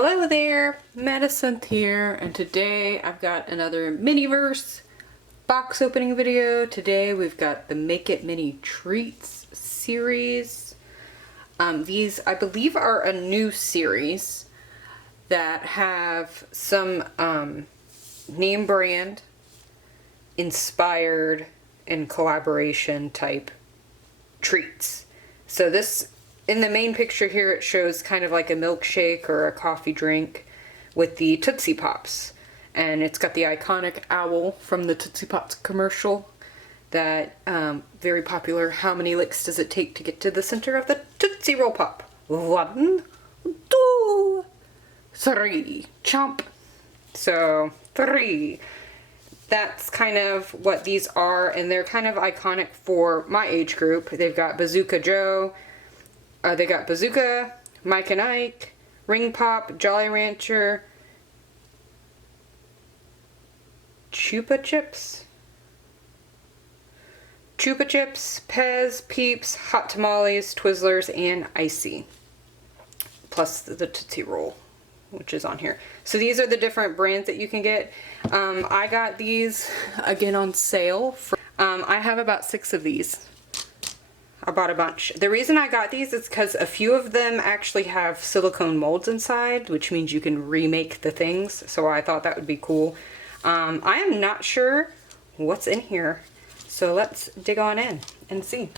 Hello there, Madison here, and today I've got another Miniverse box opening video. Today we've got the Make It Mini Treats series. These, I believe, are a new series that have some name brand inspired and collaboration type treats. So this, in the main picture here, it shows kind of like a milkshake or a coffee drink with the Tootsie Pops. And it's got the iconic owl from the Tootsie Pops commercial. That very popular, how many licks does it take to get to the center of the Tootsie Roll Pop? 1, 2, 3. Chomp. So 3. That's kind of what these are, and they're kind of iconic for my age group. They've got Bazooka Joe, they got Bazooka, Mike and Ike, Ring Pop, Jolly Rancher, Chupa Chips, Pez, Peeps, Hot Tamales, Twizzlers, and Icy. Plus the Tootsie Roll, which is on here. So these are the different brands that you can get. I got these again on sale. I have about 6 of these. I bought a bunch. The reason I got these is because a few of them actually have silicone molds inside, which means you can remake the things. So I thought that would be cool. I am not sure what's in here. So let's dig on in and see.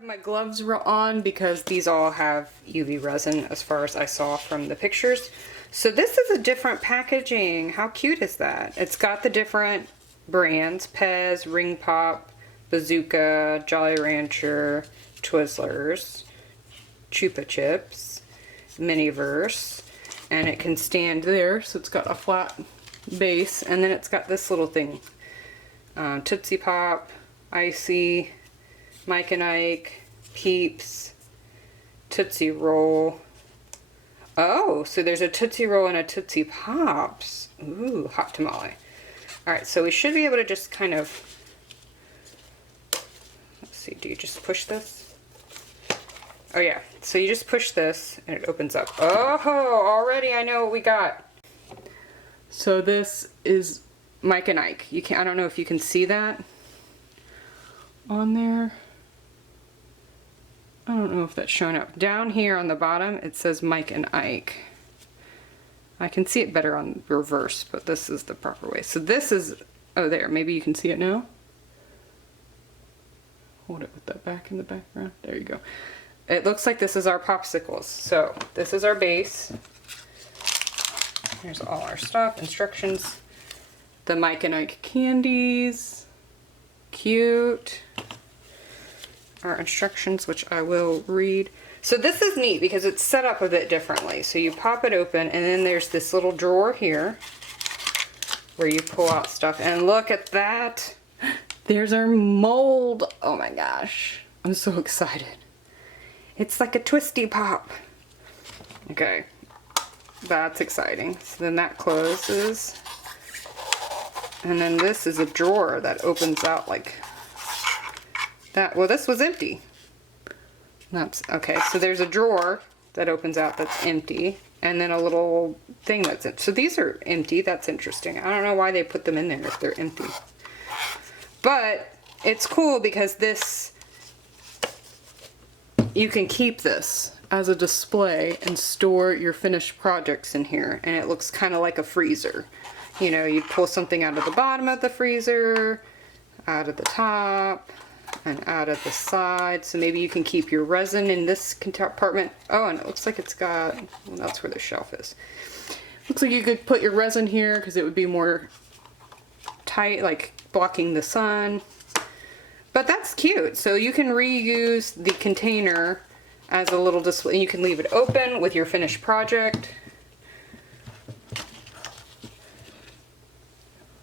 My gloves were on because these all have UV resin as far as I saw from the pictures. So this is a different packaging. How cute is that? It's got the different brands: Pez, Ring Pop, Bazooka, Jolly Rancher, Twizzlers, Chupa Chips, Miniverse, and it can stand there, so it's got a flat base, and then it's got this little thing. Tootsie Pop, Icy, Mike and Ike, Peeps, Tootsie Roll. Oh, so there's a Tootsie Roll and a Tootsie Pops. Ooh, Hot Tamale. Alright, so we should be able to just kind of, let's see, do you just push this? Oh yeah, so you just push this and it opens up. Oh, already I know what we got. So this is Mike and Ike. You can, I don't know if you can see that on there. I don't know if that's showing up. Down here on the bottom, it says Mike and Ike. I can see it better on reverse, but this is the proper way. So this is, oh there, maybe you can see it now. Hold it with that back in the background. There you go. It looks like this is our popsicles. So this is our base. Here's all our stuff, instructions. The Mike and Ike candies. Cute. Our instructions, which I will read. So this is neat because it's set up a bit differently. So you pop it open, and then there's this little drawer here where you pull out stuff. And look at that. There's our mold. Oh my gosh. I'm so excited. It's like a twisty pop. Okay. That's exciting. So then that closes. And then this is a drawer that opens out like that. Well, this was empty. That's okay. So there's a drawer that opens out that's empty, and then a little thing that's it. So these are empty. That's interesting. I don't know why they put them in there if they're empty. But it's cool because this, you can keep this as a display and store your finished projects in here, and it looks kind of like a freezer. You know, you pull something out of the bottom of the freezer, out of the top, and out of the side. So maybe you can keep your resin in this compartment. Oh, and it looks like it's got, well, that's where the shelf is. Looks like you could put your resin here because it would be more tight, like blocking the sun. But that's cute. So you can reuse the container as a little display. You can leave it open with your finished project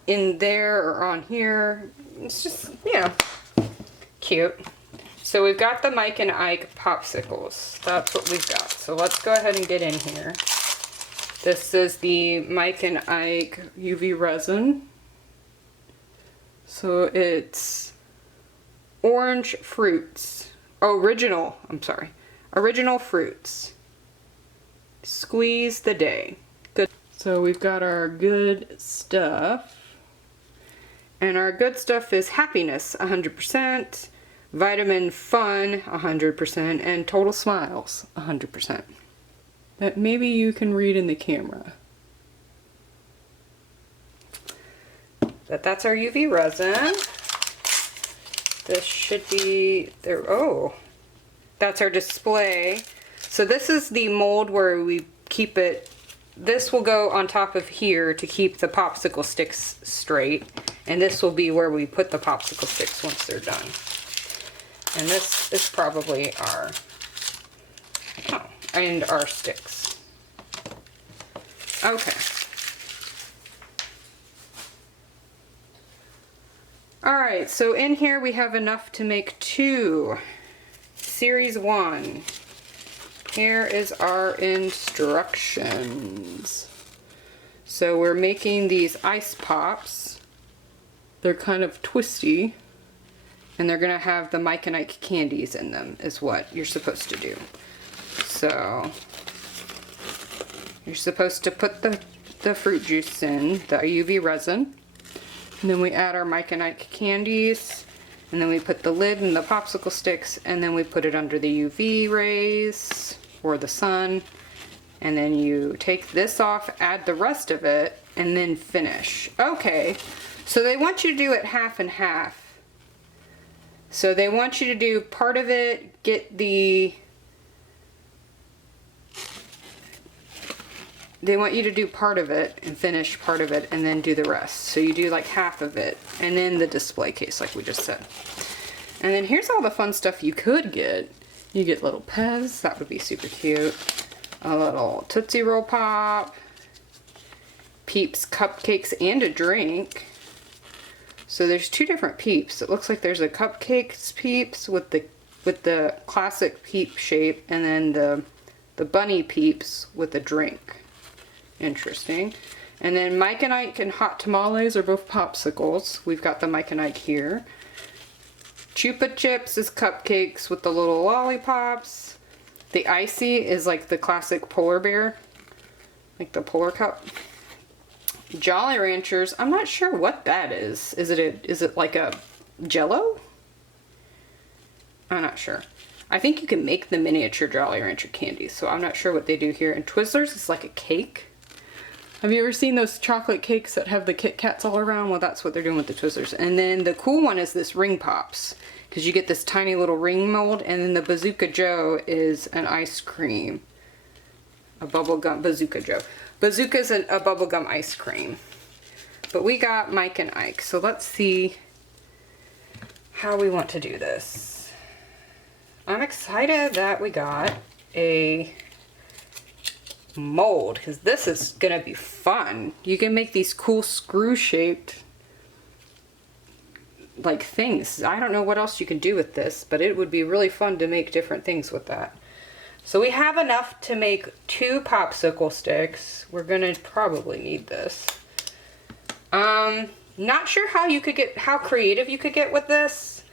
in there or on here. It's just, you know, cute. So we've got the Mike and Ike popsicles. That's what we've got. So let's go ahead and get in here. This is the Mike and Ike UV resin. So it's orange fruits. Oh, original, I'm sorry. Original fruits. Squeeze the day. Good. So we've got our good stuff. And our good stuff is happiness, 100%. Vitamin fun, 100%. And total smiles, 100%. That maybe you can read in the camera. But that's our UV resin. This should be there. Oh, that's our display. So this is the mold where we keep it. This will go on top of here to keep the popsicle sticks straight. And this will be where we put the popsicle sticks once they're done. And this is probably our, oh, and our sticks. Okay. Alright, so in here we have enough to make 2. Series 1. Here is our instructions. So we're making these ice pops. They're kind of twisty. And they're going to have the Mike and Ike candies in them, is what you're supposed to do. So you're supposed to put the fruit juice in, the UV resin. And then we add our Mike and Ike candies, and then we put the lid and the popsicle sticks, and then we put it under the UV rays or the sun, and then you take this off, add the rest of it, and then finish. Okay, so they want you to do it half and half. So they want you to do part of it, they want you to do part of it and finish part of it and then do the rest. So you do like half of it and then the display case like we just said. And then here's all the fun stuff you could get. You get little Pez, that would be super cute. A little Tootsie Roll Pop, Peeps cupcakes and a drink. So there's 2 different Peeps. It looks like there's a cupcakes Peeps with the classic Peep shape and then the bunny Peeps with a drink. Interesting. And then Mike and Ike and hot tamales are both popsicles. We've got the Mike and Ike here. Chupa Chips is cupcakes with the little lollipops. The Icy is like the classic polar bear, like the polar cup. Jolly Ranchers, I'm not sure what that is. Is it like a Jello? I'm not sure. I think you can make the miniature Jolly Rancher candies, so I'm not sure what they do here. And Twizzlers is like a cake. Have you ever seen those chocolate cakes that have the Kit Kats all around? Well, that's what they're doing with the Twizzlers. And then the cool one is this ring pops, because you get this tiny little ring mold. And then the Bazooka Joe is an ice cream, a bubblegum Bazooka Joe. Bazooka's a bubblegum ice cream. But we got Mike and Ike, so let's see how we want to do this. I'm excited that we got a mold, because this is gonna be fun. You can make these cool screw shaped like things. I don't know what else you can do with this, but it would be really fun to make different things with that. So we have enough to make 2 popsicle sticks. We're gonna probably need this. Not sure how creative you could get with this.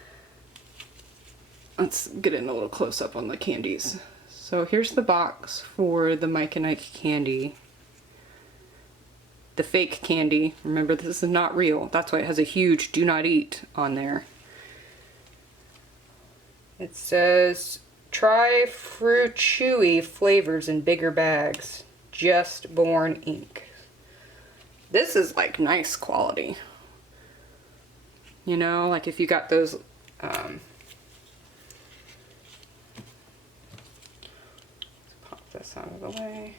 Let's get in a little close up on the candies. So here's the box for the Mike and Ike candy. The fake candy. Remember, this is not real. That's why it has a huge "do not eat" on there. It says, try fruit chewy flavors in bigger bags. Just Born ink. This is like nice quality. You know, like if you got those, pop this out of the way.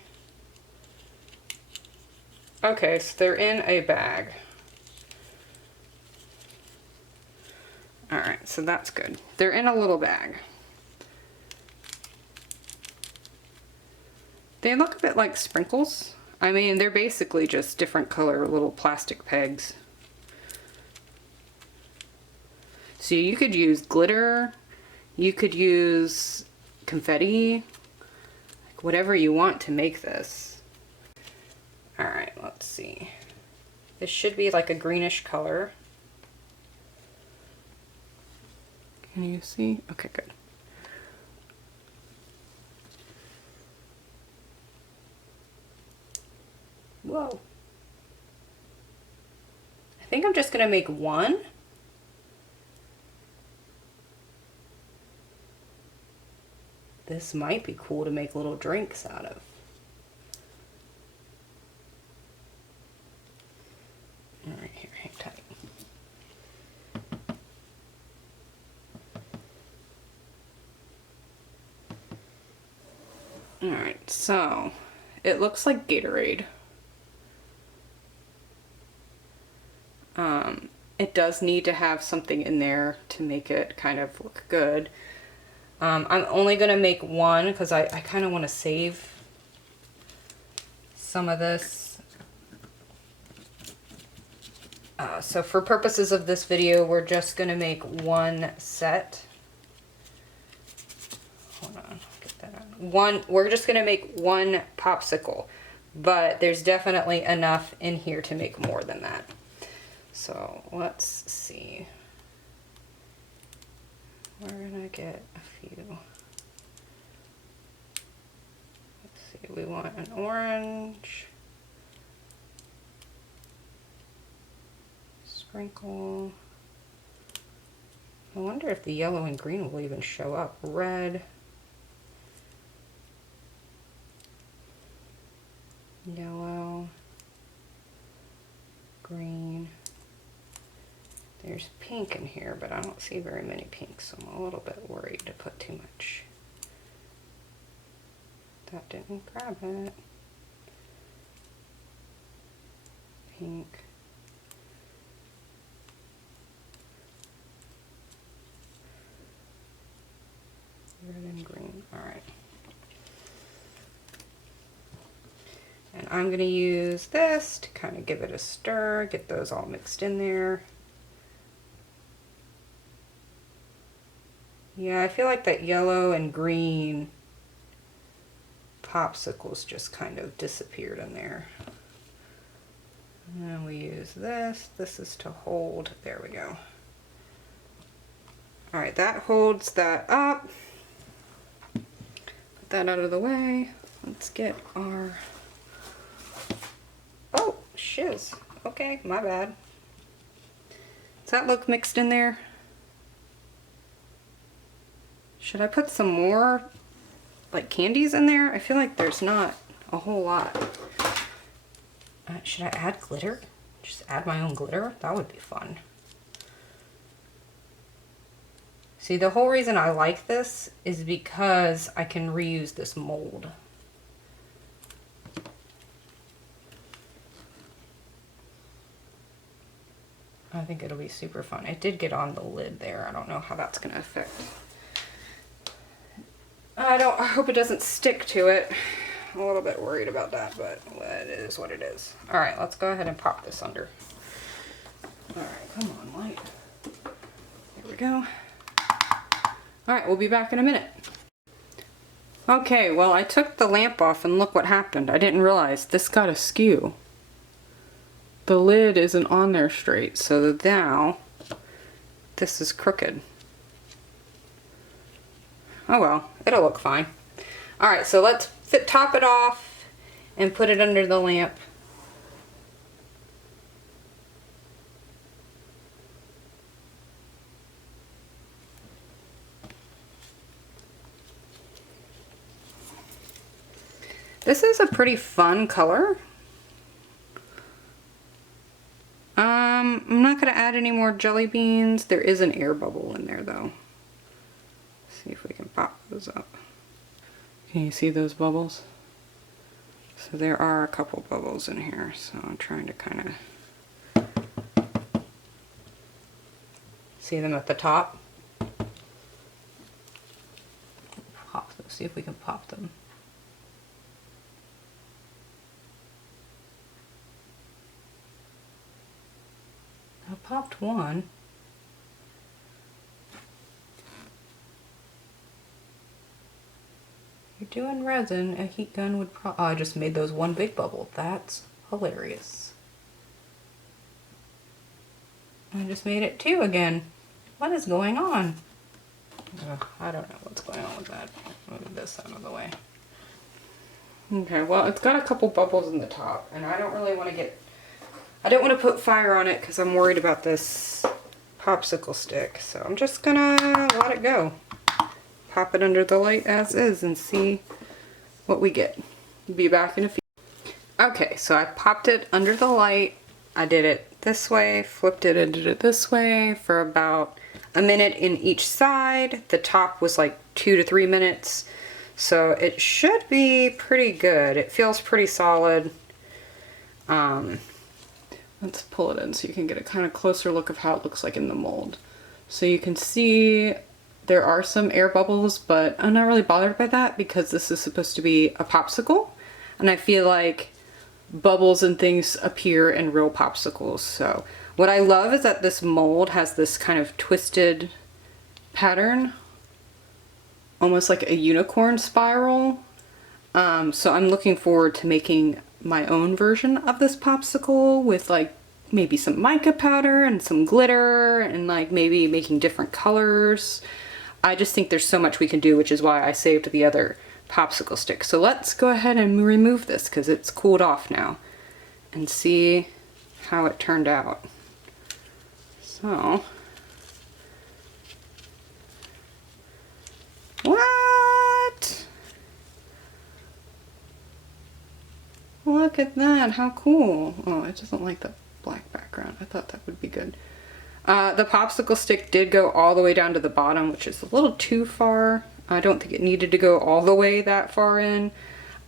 Okay, so they're in a bag. Alright, so that's good. They're in a little bag. They look a bit like sprinkles. I mean, they're basically just different color little plastic pegs. So you could use glitter, you could use confetti, like whatever you want to make this. Alright, let's see. This should be like a greenish color. Can you see? Okay, good. Whoa. I think I'm just gonna make one. This might be cool to make little drinks out of. All right, here, hang tight. All right, so it looks like Gatorade. It does need to have something in there to make it kind of look good. I'm only gonna make one because I kind of want to save some of this. So for purposes of this video, we're just gonna make one set. Hold on, get that out. We're just gonna make one popsicle, but there's definitely enough in here to make more than that. So let's see. We're gonna get a few. Let's see, we want an orange. Sprinkle. I wonder if the yellow and green will even show up. Red. Yellow. Green. There's pink in here, but I don't see very many pinks, so I'm a little bit worried to put too much. That didn't grab it. Pink. Red and green. All right. And I'm going to use this to kind of give it a stir, get those all mixed in there. Yeah, I feel like that yellow and green popsicles just kind of disappeared in there. And then we use this. This is to hold. There we go. All right, that holds that up. Put that out of the way. Let's get our... Oh, shiz. Okay, my bad. Does that look mixed in there? Should I put some more, like, candies in there? I feel like there's not a whole lot. Should I add glitter? Just add my own glitter? That would be fun. See, the whole reason I like this is because I can reuse this mold. I think it'll be super fun. It did get on the lid there. I don't know how that's going to affect. I hope it doesn't stick to it. I'm a little bit worried about that, but it is what it is. All right, let's go ahead and pop this under. All right, come on, light. There we go. All right, we'll be back in a minute. Okay, well, I took the lamp off and look what happened. I didn't realize this got askew. The lid isn't on there straight, so now this is crooked. Oh well, it'll look fine. All right, so let's top it off and put it under the lamp. This is a pretty fun color. I'm not going to add any more jelly beans. There is an air bubble in there though. Let's see if we can pop those up. Can you see those bubbles? So there are a couple bubbles in here, so I'm trying to kind of see them at the top. Pop them, see if we can pop them. I popped one. You're doing resin, a heat gun would oh, I just made those one big bubble. That's hilarious. I just made it two again. What is going on? I don't know what's going on with that. Move this out of the way. Okay, well, it's got a couple bubbles in the top, and I don't really want to I don't want to put fire on it because I'm worried about this popsicle stick. So I'm just gonna let it go. Pop it under the light as is and see what we get. Be back in a few. Okay, so I popped it under the light. I did it this way, flipped it and did it this way for about a minute in each side. The top was like 2 to 3 minutes. So it should be pretty good. It feels pretty solid. Let's pull it in so you can get a kind of closer look of how it looks like in the mold. So you can see there are some air bubbles, but I'm not really bothered by that because this is supposed to be a popsicle. And I feel like bubbles and things appear in real popsicles. So what I love is that this mold has this kind of twisted pattern, almost like a unicorn spiral. So I'm looking forward to making my own version of this popsicle with like maybe some mica powder and some glitter and like maybe making different colors. I just think there's so much we can do, which is why I saved the other popsicle stick. So let's go ahead and remove this because it's cooled off now and see how it turned out. So, what? Look at that, how cool. Oh, it doesn't like the black background. I thought that would be good. The popsicle stick did go all the way down to the bottom, which is a little too far. I don't think it needed to go all the way that far in.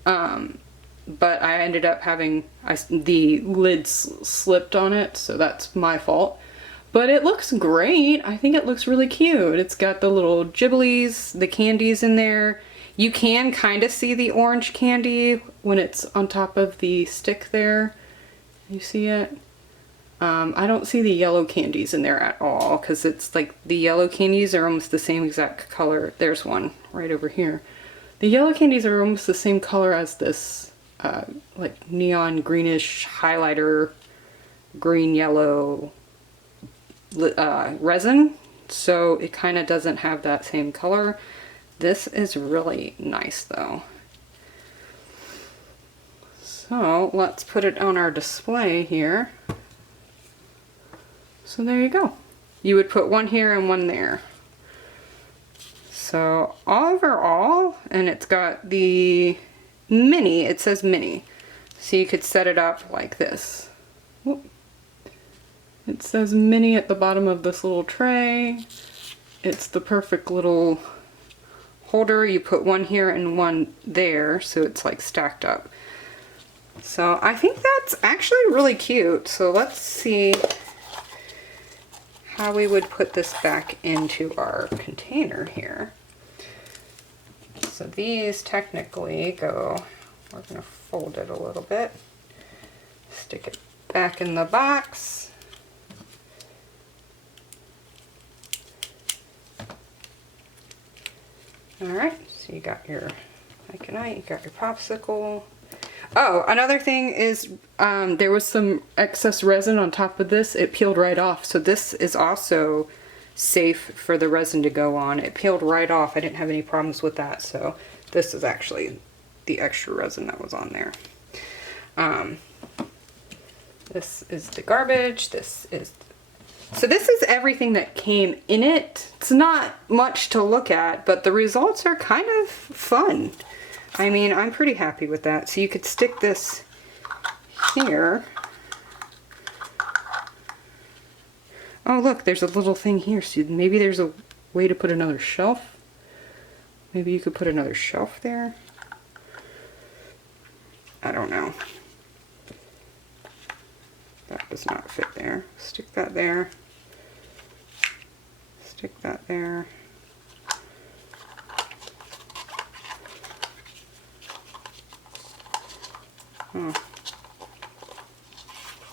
But I ended up having the lid slipped on it, so that's my fault. But it looks great. I think it looks really cute. It's got the little gibblies, the candies in there. You can kind of see the orange candy when it's on top of the stick there. You see it? I don't see the yellow candies in there at all because it's like the yellow candies are almost the same exact color. There's one right over here. The yellow candies are almost the same color as this like neon greenish highlighter green yellow resin. So it kind of doesn't have that same color. This is really nice though. So let's put it on our display here. So there you go. You would put one here and one there. So overall, and it's got the mini, it says mini. So you could set it up like this. Whoop. It says mini at the bottom of this little tray. It's the perfect little holder. You put one here and one there, so it's like stacked up. So I think that's actually really cute. So let's see how we would put this back into our container here. So these technically go, we're gonna fold it a little bit, stick it back in the box. All right, so you got your Ike and Ike, you got your popsicle. Oh, another thing is there was some excess resin on top of this. It peeled right off. So this is also safe for the resin to go on. It peeled right off. I didn't have any problems with that. So this is actually the extra resin that was on there. This is the garbage. This is everything that came in it. It's not much to look at, but the results are kind of fun. I mean, I'm pretty happy with that. So you could stick this here. Oh, look, there's a little thing here. So maybe there's a way to put another shelf. Maybe you could put another shelf there. I don't know. That does not fit there. Stick that there. Stick that there.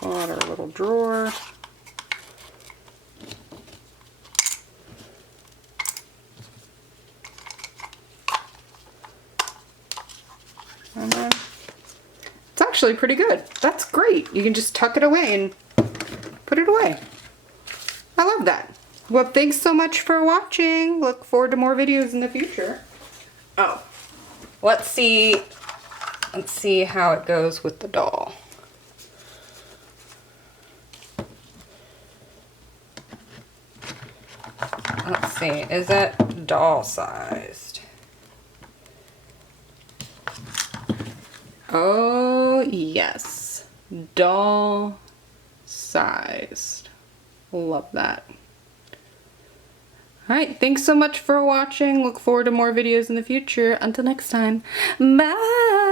Pull out our little drawer. And then it's actually pretty good. That's great. You can just tuck it away and put it away. I love that. Well, thanks so much for watching. Look forward to more videos in the future. Oh, let's see how it goes with the doll. Let's see, is that doll sized? Oh, yes. Doll sized. Love that. Alright, thanks so much for watching. Look forward to more videos in the future. Until next time, bye!